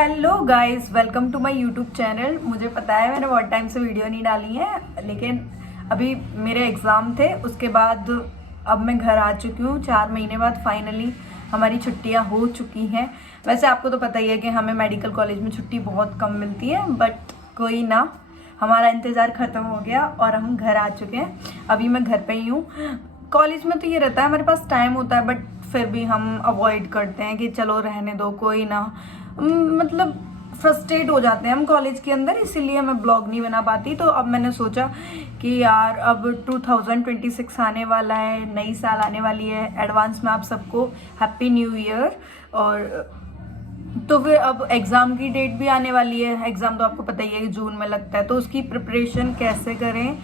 Hello guys, welcome to my YouTube channel. मुझे पता है मैंने बहुत टाइम से वीडियो नहीं डाली है, लेकिन अभी मेरे एग्ज़ाम थे, उसके बाद अब मैं घर आ चुकी हूँ। 4 महीने बाद फाइनली हमारी छुट्टियाँ हो चुकी हैं। वैसे आपको तो पता ही है कि हमें मेडिकल कॉलेज में छुट्टी बहुत कम मिलती है, बट कोई ना, हमारा इंतज़ार ख़त्म हो गया और हम घर आ चुके हैं। अभी मैं घर पे ही हूँ। कॉलेज में तो ये रहता है, हमारे पास टाइम होता है, बट फिर भी हम अवॉइड करते हैं कि चलो रहने दो, कोई ना। मतलब फ्रस्ट्रेट हो जाते हैं हम कॉलेज के अंदर, इसीलिए मैं ब्लॉग नहीं बना पाती। तो अब मैंने सोचा कि यार अब 2026 आने वाला है, नई साल आने वाली है। एडवांस में आप सबको हैप्पी न्यू ईयर। और तो फिर अब एग्ज़ाम की डेट भी आने वाली है। एग्ज़ाम तो आपको पता ही है कि जून में लगता है, तो उसकी प्रिपरेशन कैसे करें,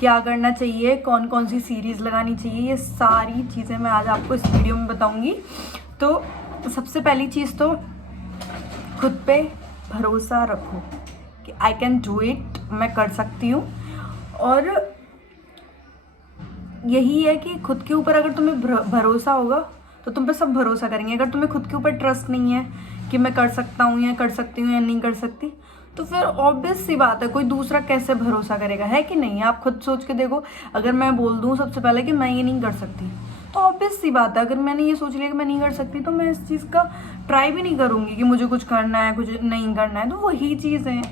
क्या करना चाहिए, कौन कौन सी सीरीज़ लगानी चाहिए, ये सारी चीज़ें मैं आज आपको इस वीडियो में बताऊंगी। तो सबसे पहली चीज़ तो खुद पे भरोसा रखो कि आई कैन डू इट, मैं कर सकती हूँ। और यही है कि खुद के ऊपर अगर तुम्हें भरोसा होगा तो तुम पे सब भरोसा करेंगे। अगर तुम्हें खुद के ऊपर ट्रस्ट नहीं है कि मैं कर सकता हूँ या कर सकती हूँ या नहीं कर सकती, तो फिर ऑब्वियस सी बात है, कोई दूसरा कैसे भरोसा करेगा, है कि नहीं। आप खुद सोच के देखो, अगर मैं बोल दूँ सबसे पहले कि मैं ये नहीं कर सकती, तो ऑब्वियस सी बात है, अगर मैंने ये सोच लिया कि मैं नहीं कर सकती, तो मैं इस चीज़ का ट्राई भी नहीं करूँगी कि मुझे कुछ करना है, कुछ नहीं करना है। तो वही चीज़ है।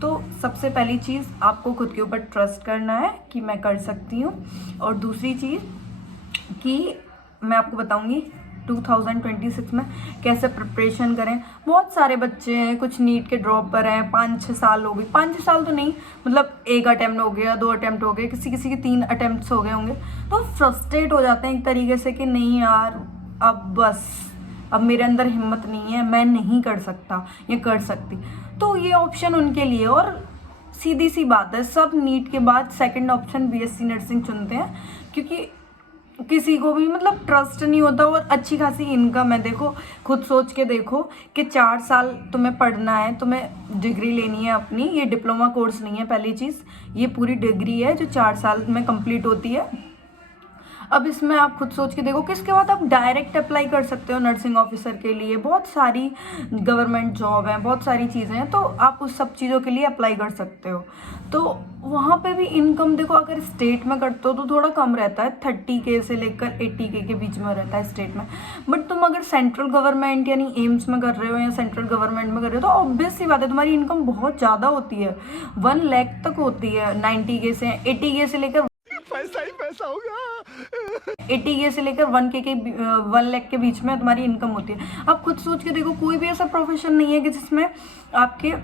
तो सबसे पहली चीज़, आपको खुद के ऊपर ट्रस्ट करना है कि मैं कर सकती हूँ। और दूसरी चीज़ कि मैं आपको बताऊँगी 2026 में कैसे प्रिपरेशन करें। बहुत सारे बच्चे हैं, कुछ नीट के ड्रॉप पर हैं, 5-6 साल हो गए, 5-6 साल तो नहीं, मतलब 1 अटैम्प्ट हो गया, 2 अटैम्प्ट हो गए, किसी किसी के 3 अटैम्प्ट्स हो गए होंगे। तो फ्रस्ट्रेट हो जाते हैं एक तरीके से कि नहीं यार, अब बस, अब मेरे अंदर हिम्मत नहीं है, मैं नहीं कर सकता या कर सकती। तो ये ऑप्शन उनके लिए। और सीधी सी बात है, सब नीट के बाद सेकंड ऑप्शन बीएससी नर्सिंग चुनते हैं, क्योंकि किसी को भी मतलब ट्रस्ट नहीं होता और अच्छी खासी इनकम है। देखो, खुद सोच के देखो कि 4 साल तुम्हें पढ़ना है, तुम्हें डिग्री लेनी है अपनी। ये डिप्लोमा कोर्स नहीं है, पहली चीज़, ये पूरी डिग्री है जो 4 साल में कंप्लीट होती है। अब इसमें आप खुद सोच के देखो कि इसके बाद आप डायरेक्ट अप्लाई कर सकते हो नर्सिंग ऑफिसर के लिए। बहुत सारी गवर्नमेंट जॉब हैं, बहुत सारी चीज़ें हैं, तो आप उस सब चीज़ों के लिए अप्लाई कर सकते हो। तो वहाँ पे भी इनकम देखो, अगर स्टेट में करते हो तो थोड़ा कम रहता है, 30K से लेकर 80K के बीच में रहता है स्टेट में। बट तुम अगर सेंट्रल गवर्नमेंट यानी एम्स में कर रहे हो या सेंट्रल गवर्नमेंट में कर रहे हो, तो ऑब्वियस सी बात है, तुम्हारी इनकम बहुत ज़्यादा होती है, 1 लाख तक होती है। 90K से 80K से लेकर पैसा ही पैसा होगा। 80K से लेकर 1K के 1 लाख के बीच में तुम्हारी इनकम होती है। आप खुद सोच के देखो, कोई भी ऐसा प्रोफेशन नहीं है कि जिसमें आपके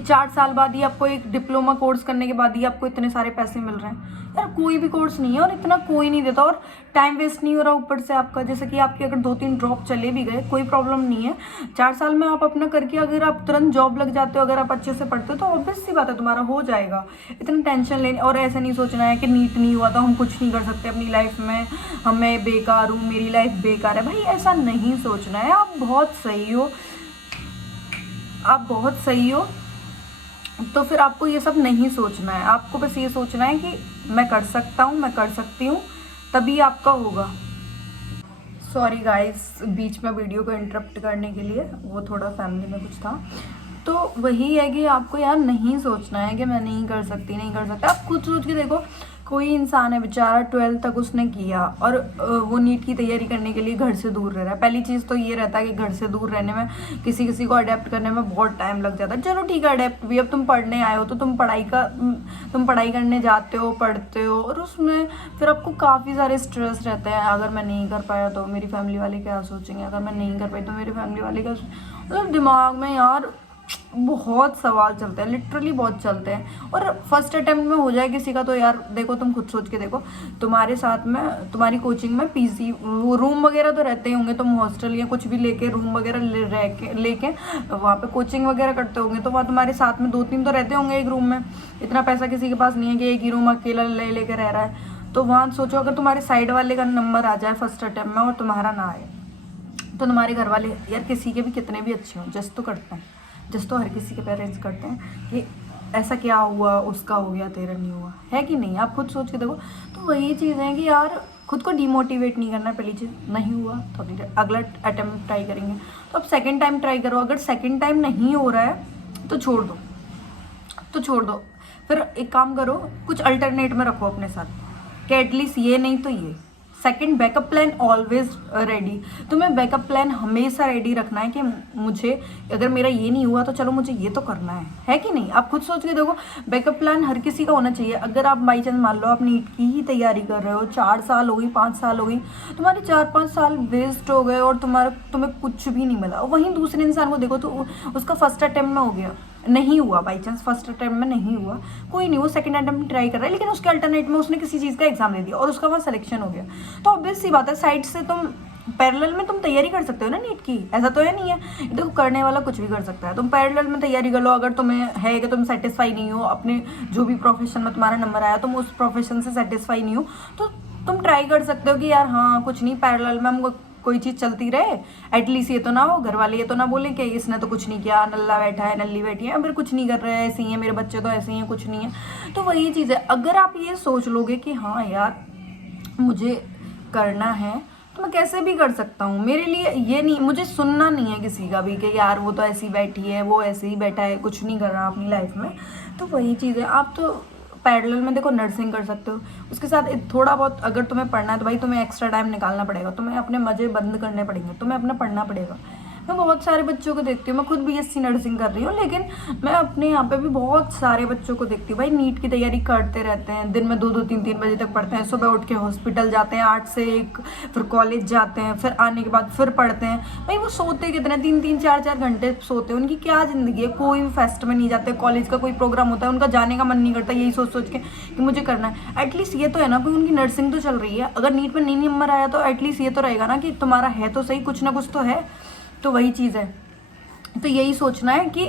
4 साल बाद ही आपको, एक डिप्लोमा कोर्स करने के बाद ही आपको इतने सारे पैसे मिल रहे हैं। यार कोई भी कोर्स नहीं है और इतना कोई नहीं देता, और टाइम वेस्ट नहीं हो रहा ऊपर से आपका। जैसे कि आपके अगर 2-3 ड्रॉप चले भी गए, कोई प्रॉब्लम नहीं है। 4 साल में आप अपना करके अगर आप तुरंत जॉब लग जाते हो, अगर आप अच्छे से पढ़ते हो, तो ऑब्वियस सी बात है तुम्हारा हो जाएगा। इतनी टेंशन लेने और ऐसा नहीं सोचना है कि नीट नहीं हुआ तो हम कुछ नहीं कर सकते अपनी लाइफ में, मैं बेकार हूँ, मेरी लाइफ बेकार है। भाई ऐसा नहीं सोचना है। आप बहुत सही हो, आप बहुत सही हो, तो फिर आपको ये सब नहीं सोचना है। आपको बस ये सोचना है कि मैं कर सकता हूँ, मैं कर सकती हूँ, तभी आपका होगा। सॉरी गाइस, बीच में वीडियो को इंटरप्ट करने के लिए, वो थोड़ा फैमिली में कुछ था। तो वही है कि आपको यार नहीं सोचना है कि मैं नहीं कर सकती, नहीं कर सकता। आप खुद सोच के देखो, कोई इंसान है बेचारा, 12th तक उसने किया और वो नीट की तैयारी करने के लिए घर से दूर रह रहा है। पहली चीज़ तो ये रहता है कि घर से दूर रहने में किसी किसी को अडेप्ट करने में बहुत टाइम लग जाता है। चलो ठीक है, अडेप्ट भी, अब तुम पढ़ने आए हो तो तुम पढ़ाई करने जाते हो, पढ़ते हो, और उसमें फिर आपको काफ़ी सारे स्ट्रेस रहते हैं। अगर मैं नहीं कर पाया तो मेरी फैमिली वाले क्या सोचेंगे, अगर मैं नहीं कर पाई तो मेरी फैमिली वाले क्या मतलब दिमाग में यार बहुत सवाल चलते हैं, लिटरली बहुत चलते हैं। और फर्स्ट अटेम्प्ट में हो जाए किसी का तो यार देखो, तुम खुद सोच के देखो, तुम्हारे साथ में तुम्हारी कोचिंग में पीसी रूम वगैरह तो रहते ही होंगे, तुम हॉस्टल या कुछ भी लेके रूम वगैरह लेके वहाँ पे कोचिंग वगैरह करते होंगे, तो वहाँ तुम्हारे साथ में 2-3 तो रहते होंगे एक रूम में। इतना पैसा किसी के पास नहीं है कि एक ही रूम अकेला लेके रह रहा है। तो वहाँ सोचो, अगर तुम्हारे साइड वाले का नंबर आ जाए फर्स्ट अटेम्प्ट में और तुम्हारा ना आए, तो तुम्हारे घर वाले यार किसी के भी कितने भी अच्छे हों, जस्ट तो करते हैं, जस्ट तो हर किसी के पेरेंट्स करते हैं कि ऐसा क्या हुआ, उसका हो गया, तेरा नहीं हुआ, है कि नहीं। आप खुद सोच के देखो। तो वही चीज़ है कि यार खुद को डिमोटिवेट नहीं करना है। पहली चीज़, नहीं हुआ तो अगला अटेम्प्ट ट्राई करेंगे। तो अब सेकंड टाइम ट्राई करो। अगर सेकंड टाइम नहीं हो रहा है तो छोड़ दो। फिर एक काम करो, कुछ अल्टरनेट में रखो अपने साथ कि एटलीस्ट ये नहीं तो ये। Second, backup plan always ready. तुम्हें बैकअप प्लान हमेशा रेडी रखना है कि मुझे अगर मेरा ये नहीं हुआ तो चलो मुझे ये तो करना है कि नहीं। आप खुद सोच के देखो, बैकअप प्लान हर किसी का होना चाहिए। अगर आप बाई चांस मान लो आप नीट की ही तैयारी कर रहे हो, 4 साल हो गई, 5 साल हो गई, तुम्हारे 4-5 साल वेस्ट हो गए और तुम्हें कुछ भी नहीं मिला। वहीं दूसरे इंसान को देखो तो उसका फर्स्ट अटेम्प्ट में हो गया, नहीं हुआ, बाई चांस फर्स्ट अटेम्प्ट में नहीं हुआ, कोई नहीं, वो सेकंड अटेम्प्ट ट्राई कर रहा है, लेकिन उसके अल्टरनेट में उसने किसी चीज़ का एग्जाम दे दिया और उसका वहाँ सिलेक्शन हो गया। तो ऑब्वियस सी बात है, साइड से तुम पैरेलल में तुम तैयारी कर सकते हो ना नीट की, ऐसा तो है नहीं है। देखो करने वाला कुछ भी कर सकता है। तुम पैरेलल में तैयारी कर लो। अगर तुम्हें है कि तुम सेटिस्फाई नहीं हो अपने जो भी प्रोफेशन में तुम्हारा नंबर आया, तुम उस प्रोफेशन से सेटिस्फाई नहीं हो, तो तुम ट्राई कर सकते हो कि यार हाँ कुछ नहीं, पैरेलल में हमको कोई चीज़ चलती रहे, एटलीस्ट ये तो ना हो, घर वाले ये तो ना बोले कि इसने तो कुछ नहीं किया, नल्ला बैठा है, नल्ली बैठी है, फिर कुछ नहीं कर रहे हैं, ऐसे ही है, मेरे बच्चे तो ऐसे ही हैं, कुछ नहीं है। तो वही चीज़ है, अगर आप ये सोच लोगे कि हाँ यार मुझे करना है तो मैं कैसे भी कर सकता हूँ। मेरे लिए ये नहीं, मुझे सुनना नहीं है किसी का भी कि यार वो तो ऐसी बैठी है, वो ऐसे ही बैठा है, कुछ नहीं कर रहा अपनी लाइफ में। तो वही चीज़ है, आप तो पैरेलल में देखो नर्सिंग कर सकते हो, उसके साथ थोड़ा बहुत अगर तुम्हें पढ़ना है तो भाई तुम्हें एक्स्ट्रा टाइम निकालना पड़ेगा, तुम्हें अपने मज़े बंद करने पड़ेंगे, तुम्हें अपना पढ़ना पड़ेगा। मैं बहुत सारे बच्चों को देखती हूँ, मैं खुद BSc नर्सिंग कर रही हूँ, लेकिन मैं अपने यहाँ पे भी बहुत सारे बच्चों को देखती हूँ भाई नीट की तैयारी करते रहते हैं, दिन में 2-2 3-3 बजे तक पढ़ते हैं, सुबह उठ के हॉस्पिटल जाते हैं 8 से 1, फिर कॉलेज जाते हैं, फिर आने के बाद फिर पढ़ते हैं। भाई वो सोते कितने, 3-3 4-4 घंटे सोते हैं, उनकी क्या ज़िंदगी है। कोई भी फेस्ट में नहीं जाते, कॉलेज का कोई प्रोग्राम होता है उनका जाने का मन नहीं करता, यही सोच के कि मुझे करना है। एटलीस्ट ये तो है ना, कोई उनकी नर्सिंग तो चल रही है। अगर नीट में नहीं नंबर आया तो एटलीस्ट ये तो रहेगा ना कि तुम्हारा है तो सही, कुछ ना कुछ तो है। तो वही चीज़ है, तो यही सोचना है कि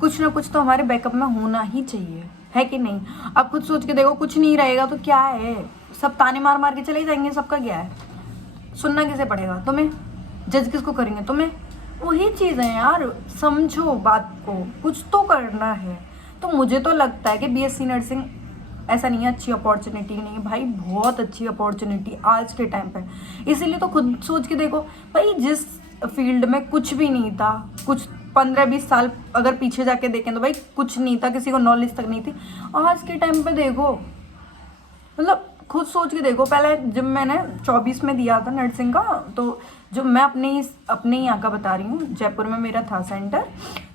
कुछ ना कुछ तो हमारे बैकअप में होना ही चाहिए, है कि नहीं। आप खुद सोच के देखो, कुछ नहीं रहेगा तो क्या है, सब ताने मार मार के चले जाएंगे, सबका क्या है, सुनना किसे पड़ेगा, तुम्हें, जज किसको करेंगे, तुम्हें। वही चीज़ है यार, समझो बात को, कुछ तो करना है। तो मुझे तो लगता है कि BSc नर्सिंग ऐसा नहीं है अच्छी अपॉर्चुनिटी नहीं है भाई, बहुत अच्छी अपॉर्चुनिटी आज के टाइम पे। इसीलिए तो खुद सोच के देखो भाई, जिस फील्ड में कुछ भी नहीं था, कुछ 15-20 साल अगर पीछे जाके देखें तो भाई कुछ नहीं था, किसी को नॉलेज तक नहीं थी, आज के टाइम पे देखो, मतलब खुद सोच के देखो। पहले जब मैंने 24 में दिया था नर्सिंग का, तो जो मैं अपने यहाँ का बता रही हूँ, जयपुर में मेरा था सेंटर,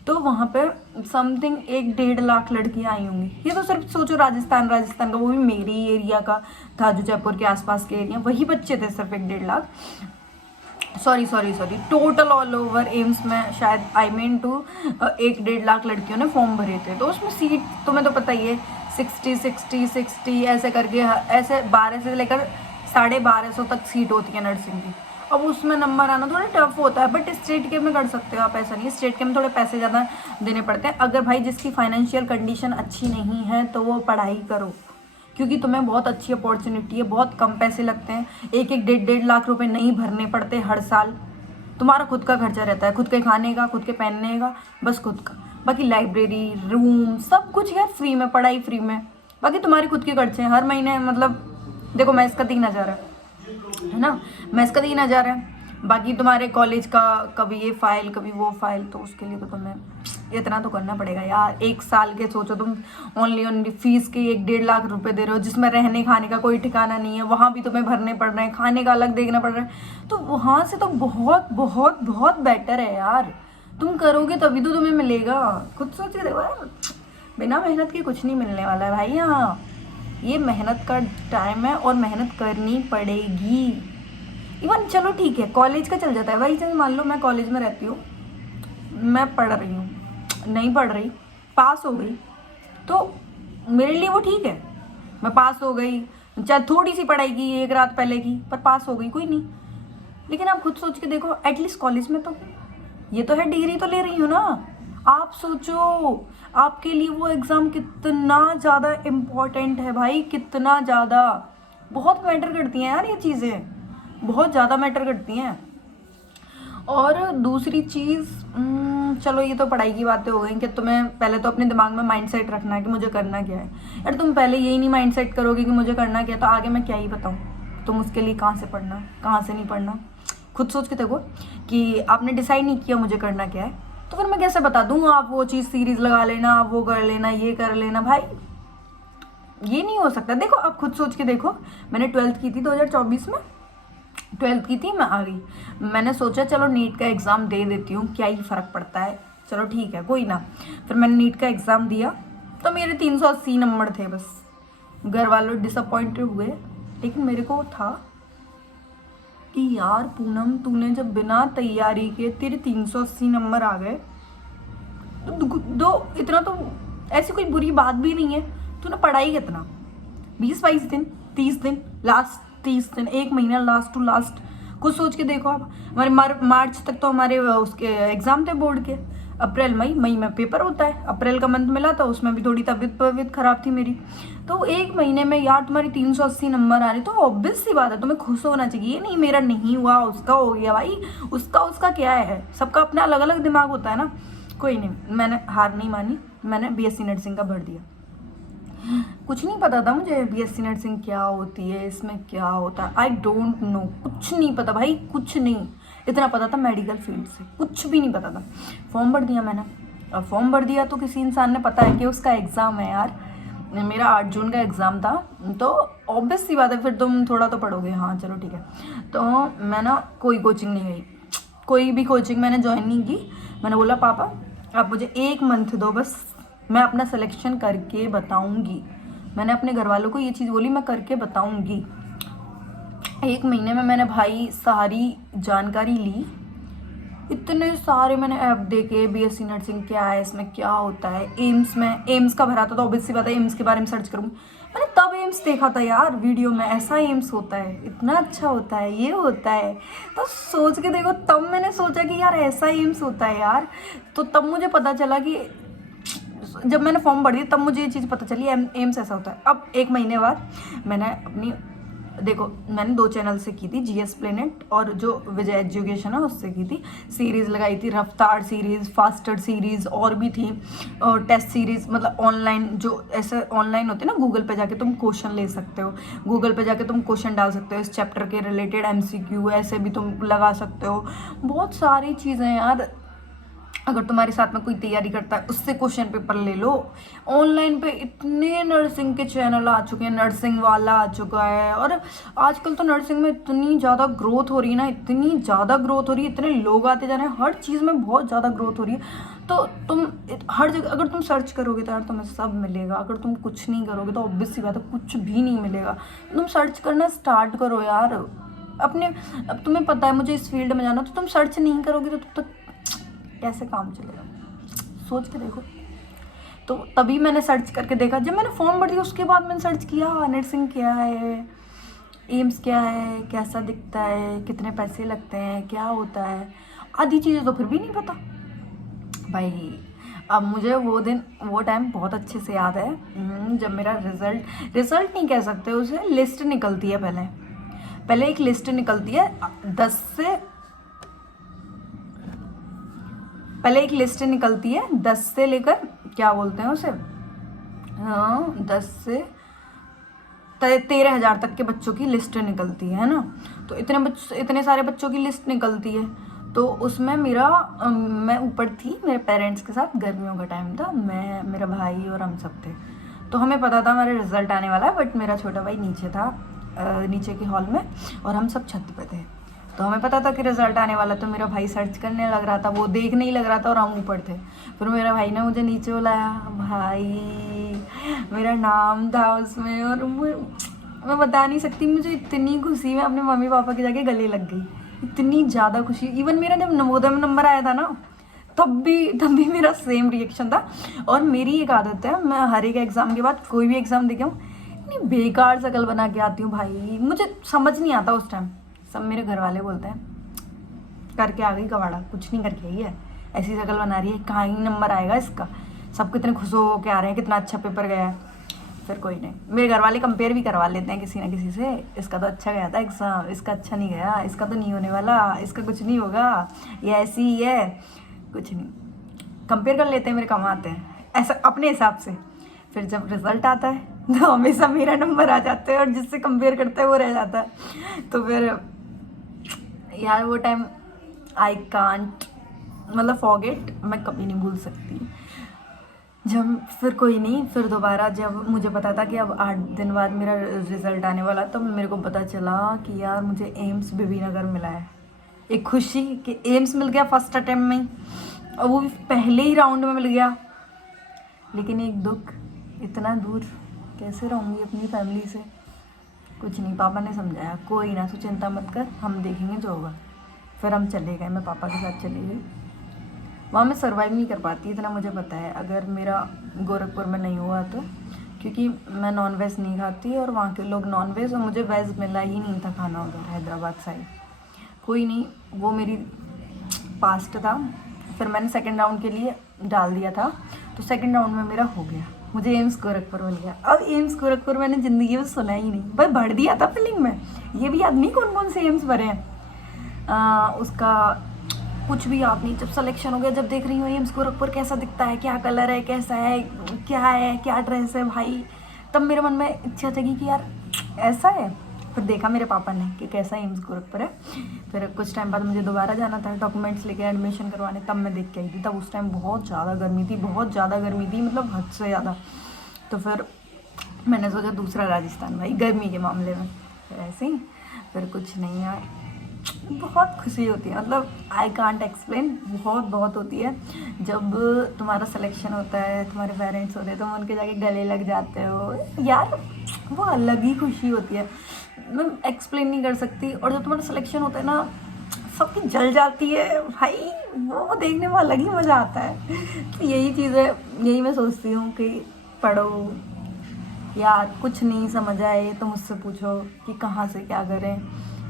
तो वहाँ पे समथिंग 1-1.5 लाख लड़कियाँ आई होंगी। ये तो सिर्फ सोचो राजस्थान का, वो भी मेरी एरिया का था, जो जयपुर के आसपास के एरिया, वही बच्चे थे सिर्फ 1-1.5 lakh. Sorry total all over AIIMS में शायद 1-1.5 लाख लड़कियों ने फॉर्म भरे थे। तो उसमें सीट तुम्हें तो पता ही है 60 ऐसे करके, ऐसे 12 से लेकर 1250 तक सीट होती है नर्सिंग की। अब उसमें नंबर आना थोड़ा टफ होता है, बट स्टेट के में कर सकते हो आप, ऐसा नहीं है। स्टेट के में थोड़े पैसे ज़्यादा देने पड़ते हैं। अगर भाई जिसकी फाइनेंशियल कंडीशन अच्छी नहीं है तो वो पढ़ाई करो, क्योंकि तुम्हें बहुत अच्छी अपॉर्चुनिटी है, बहुत कम पैसे लगते हैं, 1-1 1.5 लाख रुपए नहीं भरने पड़ते हर साल। तुम्हारा खुद का खर्चा रहता है, खुद के खाने का, खुद के पहनने का, बस खुद का। बाकी लाइब्रेरी, रूम, सब कुछ यार फ्री में, पढ़ाई फ्री में। बाकी तुम्हारी खुद के खर्चे हैं हर महीने, मतलब देखो मैथ्स का 3,000 है ना, मैथ्स का 3,000 है। बाकी तुम्हारे कॉलेज का कभी ये फाइल कभी वो फाइल, तो उसके लिए तो तुम्हें इतना तो करना पड़ेगा यार। 1 साल के सोचो तुम ओनली फीस के 1-1.5 लाख रुपए दे रहे हो, जिसमें रहने खाने का कोई ठिकाना नहीं है, वहाँ भी तुम्हें भरने पड़ रहे हैं, खाने का अलग देखना पड़ रहा है। तो वहाँ से तो बहुत बहुत बहुत बेटर है यार, तुम करोगे तभी तो तुम्हें मिलेगा। खुद सोच के देखो यार, बिना मेहनत के कुछ नहीं मिलने वाला है भाई। यहाँ ये मेहनत का टाइम है और मेहनत करनी पड़ेगी। इवन चलो ठीक है, कॉलेज का चल जाता है भाई, चलो मान लो मैं कॉलेज में रहती हूँ, मैं पढ़ रही हूँ, नहीं पढ़ रही, पास हो गई, तो मेरे लिए वो ठीक है, मैं पास हो गई, चाहे थोड़ी सी पढ़ाई की 1 रात पहले की, पर पास हो गई, कोई नहीं। लेकिन आप खुद सोच के देखो, एटलीस्ट कॉलेज में तो ये तो है, डिग्री तो ले रही हूँ ना। आप सोचो आपके लिए वो एग्ज़ाम कितना ज़्यादा इम्पॉर्टेंट है भाई, कितना ज़्यादा, बहुत मैटर करती हैं यार ये चीज़ें, बहुत ज़्यादा मैटर करती हैं। और दूसरी चीज़, चलो ये तो पढ़ाई की बातें हो गई कि तुम्हें पहले तो अपने दिमाग में माइंडसेट रखना है कि मुझे करना क्या है। यार तुम पहले यही नहीं माइंडसेट करोगे कि मुझे करना क्या है, तो आगे मैं क्या ही बताऊँ। तुम उसके लिए कहाँ से पढ़ना, कहाँ से नहीं पढ़ना। खुद सोच के देखो कि आपने डिसाइड नहीं किया मुझे करना क्या है, तो फिर मैं कैसे बता दूँ आप वो चीज़ सीरीज़ लगा लेना, आप वो कर लेना, ये कर लेना। भाई ये नहीं हो सकता। देखो आप खुद सोच के देखो, मैंने 12th की थी 2024 में, 12th की थी, मैं आ गई। मैंने सोचा चलो नीट का एग्ज़ाम दे देती हूँ, क्या ही फ़र्क पड़ता है, चलो ठीक है कोई ना। फिर मैंने नीट का एग्ज़ाम दिया तो मेरे 380 नंबर थे बस। घर वालों डिसअपॉइंटेड हुए, लेकिन मेरे को था कि यार पूनम तूने जब बिना तैयारी के तेरे 380 नंबर आ गए तो इतना तो ऐसी कोई बुरी बात भी नहीं है। तूने पढ़ाई कितना, 20-22 दिन, 30 दिन, लास्ट 30 दिन, 1 महीना लास्ट टू लास्ट। कुछ सोच के देखो आप, हमारे मार्च तक तो हमारे उसके एग्ज़ाम थे बोर्ड के। अप्रैल मई में पेपर होता है। अप्रैल का मंथ मिला था, उसमें भी थोड़ी तबीयत खराब थी मेरी। तो 1 महीने में यार तुम्हारी 380 नंबर आ रहे, तो ऑब्वियस सी बात है तुम्हें खुश होना चाहिए। ये नहीं मेरा नहीं हुआ उसका हो गया, भाई उसका क्या है, सबका अपना अलग अलग दिमाग होता है ना। कोई नहीं, मैंने हार नहीं मानी, मैंने BSc नर्सिंग का भर दिया। कुछ नहीं पता था मुझे BSc नर्सिंग क्या होती है, इसमें क्या होता है, आई डोंट नो, कुछ नहीं पता भाई, कुछ नहीं। इतना पता था मेडिकल फील्ड से, कुछ भी नहीं पता था। फॉर्म भर दिया मैंने। अब फॉर्म भर दिया तो किसी इंसान ने पता है कि उसका एग्ज़ाम है यार, मेरा 8 जून का एग्ज़ाम था, तो ऑब्वियस सी बात है फिर तुम थोड़ा तो पढ़ोगे, हाँ चलो ठीक है। तो मैं ना कोई कोचिंग नहीं गई, कोई भी कोचिंग मैंने ज्वाइन नहीं की। मैंने बोला पापा आप मुझे 1 मंथ दो बस, मैं अपना सिलेक्शन करके बताऊंगी। मैंने अपने घर वालों को ये चीज़ बोली, मैं करके बताऊंगी। 1 महीने में मैंने भाई सारी जानकारी ली, इतने सारे मैंने ऐप देखे, BSc नर्सिंग क्या है, इसमें क्या होता है। एम्स का भरा था तो ऑब्वियसली बात है एम्स के बारे में सर्च करूँगी। मैंने तब एम्स देखा था यार वीडियो में, ऐसा एम्स होता है, इतना अच्छा होता है, ये होता है। तो सोच के देखो, तब मैंने सोचा कि यार ऐसा एम्स होता है यार। तो तब मुझे पता चला कि जब मैंने फॉर्म भर दिया तब मुझे ये चीज़ पता चली एम्स ऐसा होता है। अब 1 महीने बाद मैंने अपनी, देखो मैंने 2 चैनल से की थी, GS प्लेनेट और जो विजय एजुकेशन है उससे की थी। सीरीज़ लगाई थी, रफ्तार सीरीज़, फास्टर सीरीज़ और भी थी, और टेस्ट सीरीज़, मतलब ऑनलाइन जो ऐसे ऑनलाइन होते हैं ना, गूगल पे जाके तुम क्वेश्चन ले सकते हो, गूगल पे जाके तुम क्वेश्चन डाल सकते हो, इस चैप्टर के रिलेटेड MCQ ऐसे भी तुम लगा सकते हो। बहुत सारी चीज़ें यार, अगर तुम्हारे साथ में कोई तैयारी करता है उससे क्वेश्चन पेपर ले लो। ऑनलाइन पे इतने नर्सिंग के चैनल आ चुके हैं, नर्सिंग वाला आ चुका है, और आजकल तो नर्सिंग में इतनी ज़्यादा ग्रोथ हो रही है ना, इतनी ज़्यादा ग्रोथ हो रही है, इतने लोग आते जा रहे हैं, हर चीज़ में बहुत ज़्यादा ग्रोथ हो रही है। तो तुम हर जगह अगर तुम सर्च करोगे तो यार तुम्हें सब मिलेगा। अगर तुम कुछ नहीं करोगे तो ऑब्वियस सी बात है कुछ भी नहीं मिलेगा। तुम सर्च करना स्टार्ट करो यार अपने। अब तुम्हें पता है मुझे इस फील्ड में जाना, तो तुम सर्च नहीं करोगे तो तुम कैसे काम चलेगा, सोच के देखो। तो तभी मैंने सर्च करके देखा, जब मैंने फॉर्म भर दिया उसके बाद मैंने सर्च किया नर्सिंग क्या है, एम्स क्या है, कैसा दिखता है, कितने पैसे लगते हैं, क्या होता है, आधी चीज़ें तो फिर भी नहीं पता भाई। अब मुझे वो टाइम बहुत अच्छे से याद है, जब मेरा रिज़ल्ट नहीं कह सकते उसे, लिस्ट निकलती है। पहले एक लिस्ट निकलती है 10 से, पहले एक लिस्ट निकलती है 10 से लेकर, क्या बोलते हैं उसे, 10 से 13,000 तक के बच्चों की लिस्ट निकलती है ना। तो इतने सारे बच्चों की लिस्ट निकलती है, तो उसमें मैं ऊपर थी मेरे पेरेंट्स के साथ, गर्मियों का टाइम था, मैं, मेरा भाई और हम सब थे। तो हमें पता था हमारा रिजल्ट आने वाला है, बट मेरा छोटा भाई नीचे था, नीचे के हॉल में, और हम सब छत पे थे। तो हमें पता था कि रिजल्ट आने वाला, तो मेरा भाई सर्च करने लग रहा था, वो देखने ही लग रहा था, और हम ऊपर थे। फिर मेरा भाई ने मुझे नीचे बुलाया, भाई मेरा नाम था उसमें, और मैं बता नहीं सकती, मुझे इतनी खुशी, मैं अपने मम्मी पापा के जाके गले लग गई, इतनी ज़्यादा खुशी। इवन मेरा जब नवोदय में नंबर आया था ना, तब भी मेरा सेम रिएक्शन था। और मेरी एक आदत है, मैं हर एक एग्ज़ाम के बाद कोई भी एग्ज़ाम देके हूँ, इतनी बेकार शकल बना के आती हूँ भाई, मुझे समझ नहीं आता उस टाइम। सब मेरे घर वाले बोलते हैं करके आ गई कबाड़ा, कुछ नहीं करके आई है, ऐसी शक्ल बना रही है, कहाँ ही नंबर आएगा इसका, सब कितने खुश हो के आ रहे हैं, कितना अच्छा पेपर गया है। फिर कोई नहीं, मेरे घर वाले कंपेयर भी करवा लेते हैं किसी ना किसी से, इसका तो अच्छा गया था एग्ज़ाम, इसका अच्छा नहीं गया, इसका तो नहीं होने वाला, इसका कुछ नहीं होगा, ये ऐसी ही है, कुछ नहीं, कंपेयर कर लेते हैं, मेरे कम आते हैं ऐसा अपने हिसाब से। फिर जब रिज़ल्ट आता है तो हमेशा मेरा नंबर आ जाता है और जिससे कंपेयर करता है वो रह जाता है। तो फिर यार वो टाइम आई कांट मतलब फॉरगेट, मैं कभी नहीं भूल सकती। जब फिर कोई नहीं, फिर दोबारा जब मुझे पता था कि अब 8 दिन बाद मेरा रिज़ल्ट आने वाला, तब मेरे को पता चला कि यार मुझे एम्स बीबी नगर मिला है। एक खुशी कि एम्स मिल गया फर्स्ट अटेम्प्ट में ही, और वो भी पहले ही राउंड में मिल गया। लेकिन एक दुख, इतना दूर कैसे रहूँगी अपनी फैमिली से। कुछ नहीं, पापा ने समझाया कोई ना तू चिंता मत कर, हम देखेंगे जो होगा। फिर हम चले गए, मैं पापा के साथ चली गई। वहाँ मैं सर्वाइव नहीं कर पाती, इतना मुझे पता है, अगर मेरा गोरखपुर में नहीं हुआ तो, क्योंकि मैं नॉन वेज नहीं खाती और वहाँ के लोग नॉन वेज, और मुझे वेज मिला ही नहीं था खाना उधर हैदराबाद साइड। कोई नहीं, वो मेरी पास्ट था। फिर मैंने सेकंड राउंड के लिए डाल दिया था, तो सेकंड राउंड में मेरा हो गया, मुझे एम्स गोरखपुर मिल गया। अब एम्स गोरखपुर मैंने ज़िंदगी में सुना ही नहीं, भाई भर दिया था फिलिंग में, ये भी याद नहीं कौन कौन से एम्स भरे हैं। उसका कुछ भी याद नहीं। जब सिलेक्शन हो गया, जब देख रही हूँ एम्स गोरखपुर कैसा दिखता है, क्या कलर है, कैसा है, क्या ड्रेस है भाई, तब मेरे मन में इच्छा जगी कि यार ऐसा है। फिर देखा मेरे पापा ने कि कैसा एम्स गोरखपुर है। फिर कुछ टाइम बाद मुझे दोबारा जाना था डॉक्यूमेंट्स लेके एडमिशन करवाने, तब मैं देख के आई थी। तब उस टाइम बहुत ज़्यादा गर्मी थी, बहुत ज़्यादा गर्मी थी, मतलब हद से ज़्यादा। तो फिर मैंने सोचा दूसरा राजस्थान भाई गर्मी के मामले में। फिर ऐसे ही, फिर कुछ नहीं यार, बहुत खुशी होती है, मतलब आई कांट एक्सप्लेन, बहुत होती है। जब तुम्हारा सिलेक्शन होता है, तुम्हारे पेरेंट्स होते हैं, तुम उनके जाके गले लग जाते हो यार, वो अलग ही खुशी होती है, मैं एक्सप्लेन नहीं कर सकती। और जब तुम्हारा सिलेक्शन होता है ना, सबकी जल जाती है भाई, वो देखने में अलग ही मज़ा आता है। तो यही चीज़ है, यही मैं सोचती हूँ कि पढ़ो यार, कुछ नहीं समझ आए तो मुझसे पूछो कि कहाँ से क्या करें,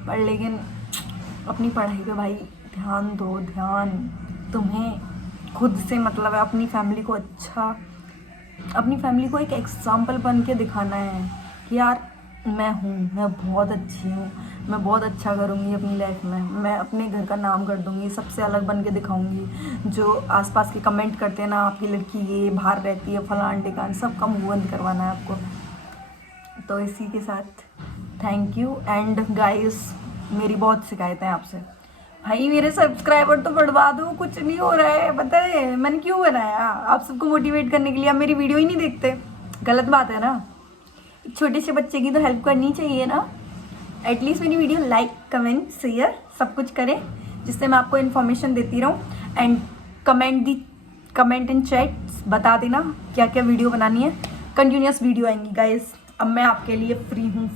पर लेकिन अपनी पढ़ाई पे भाई ध्यान दो, ध्यान। तुम्हें खुद से मतलब है, अपनी फैमिली को अपनी फैमिली को एक एग्जाम्पल बन के दिखाना है कि यार मैं हूँ, मैं बहुत अच्छी हूँ, मैं बहुत अच्छा करूँगी अपनी लाइफ में, मैं अपने घर का नाम कर दूँगी, सबसे अलग बन के दिखाऊँगी। जो आसपास के कमेंट करते हैं ना, आपकी लड़की ये बाहर रहती है, फलान टिकान, सब का मुँह बंद करवाना है आपको। तो इसी के साथ थैंक यू। एंड गाइस, मेरी बहुत शिकायतें हैं आपसे, भाई मेरे सब्सक्राइबर तो बढ़वा दो, कुछ नहीं हो रहा है। पता है मैंने क्यों बनाया? आप सबको मोटिवेट करने के लिए। आप मेरी वीडियो ही नहीं देखते, गलत बात है ना। एक छोटे से बच्चे की तो हेल्प करनी चाहिए ना, एटलीस्ट मेरी वीडियो लाइक कमेंट शेयर सब कुछ करें, जिससे मैं आपको इन्फॉर्मेशन देती रहूँ। एंड कमेंट इन चैट बता देना क्या क्या वीडियो बनानी है। कंटिन्यूस वीडियो आएंगी गाइस। अब मैं आपके लिए फ्री हूँ,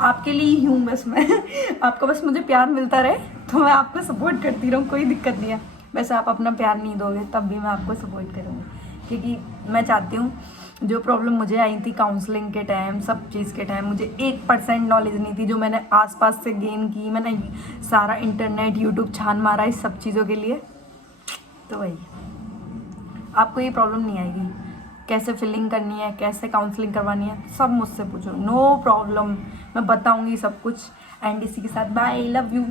आपके लिए ही हूँ बस मैं। आपका बस मुझे प्यार मिलता रहे तो मैं आपको सपोर्ट करती रहूँ, कोई दिक्कत नहीं है। वैसे आप अपना प्यार नहीं दोगे तब भी मैं आपको सपोर्ट करूँगी, क्योंकि मैं चाहती हूँ, जो प्रॉब्लम मुझे आई थी काउंसलिंग के टाइम, सब चीज़ के टाइम, मुझे 1% नॉलेज नहीं थी, जो मैंने आसपास से गेन की। मैंने सारा इंटरनेट यूट्यूब छान मारा इस सब चीज़ों के लिए। तो वही, आपको ये प्रॉब्लम नहीं आएगी, कैसे फिलिंग करनी है, कैसे काउंसलिंग करवानी है, सब मुझसे पूछो, नो प्रॉब्लम, मैं बताऊंगी सब कुछ। एंड इसी के साथ बाय, लव यू।